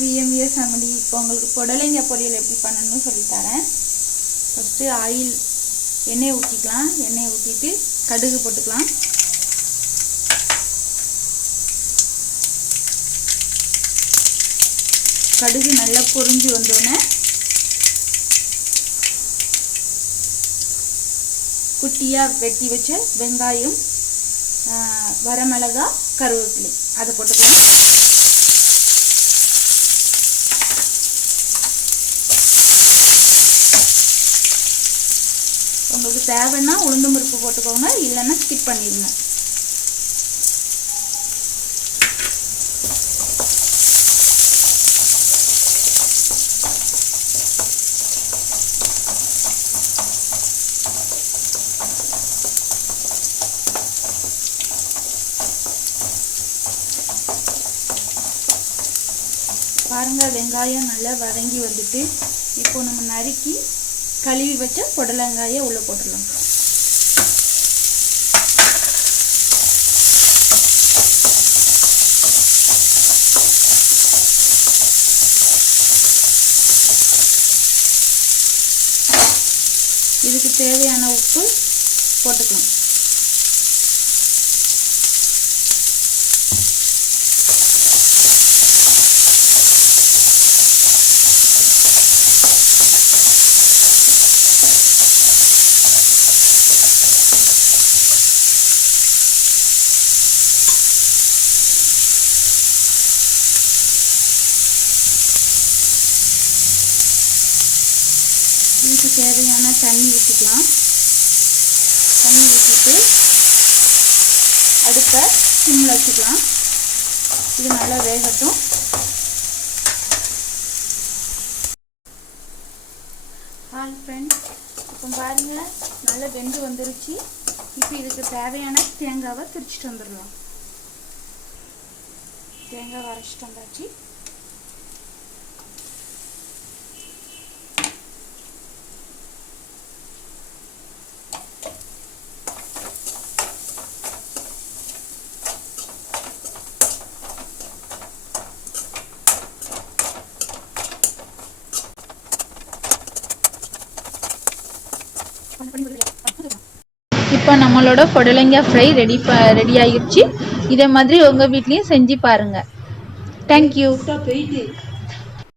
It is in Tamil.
VMVS family. இப்போ உங்களுக்கு புடலங்காய் பொரியல் எப்படி பண்ணணும்னு சொல்லித்தரேன். ஃபஸ்ட்டு ஆயில் எண்ணெய் ஊற்றிக்கலாம். எண்ணெயை ஊற்றிட்டு கடுகு போட்டுக்கலாம். கடுகு நல்லா பொரிஞ்சு வந்தோடனே குட்டியாக வெட்டி வச்ச வெங்காயம், வரமிளகாய், கருவேப்பிலை அதை போட்டுக்கலாம். உங்களுக்கு தேவைன்னா உளுந்து பருப்பு போட்டுக்கோங்க, இல்லைன்னா ஸ்கிப் பண்ணிடுங்க. பாருங்கள், வெங்காயம் நல்லா வதங்கி வந்துட்டு இப்போ நம்ம நறுக்கி கழுவி வச்ச புடலங்காயை உள்ளே போட்டுடலாம். இதுக்கு தேவையான உப்பு போட்டுக்கலாம். இதுக்கு தேவையான தண்ணி ஊற்றிக்கலாம். தண்ணி ஊற்றிட்டு அடுப்பை சிம்மில் வச்சுக்கலாம். இது நல்லா வேகட்டும். ஹாய் ஃப்ரெண்ட்ஸ், இப்போ பாருங்கள் நல்லா வெந்து வந்துருச்சு. இப்போ இதுக்கு தேவையான தேங்காவை திரிச்சிட்டு வந்துடலாம். தேங்காய் அரைச்சிட்டு வந்தாச்சு. இப்போ நம்மளோட புடலங்காய் ஃப்ரை ரெடி ஆகிடுச்சு. இதே மாதிரி உங்கள் வீட்லேயும் செஞ்சு பாருங்கள். தேங்க்யூ.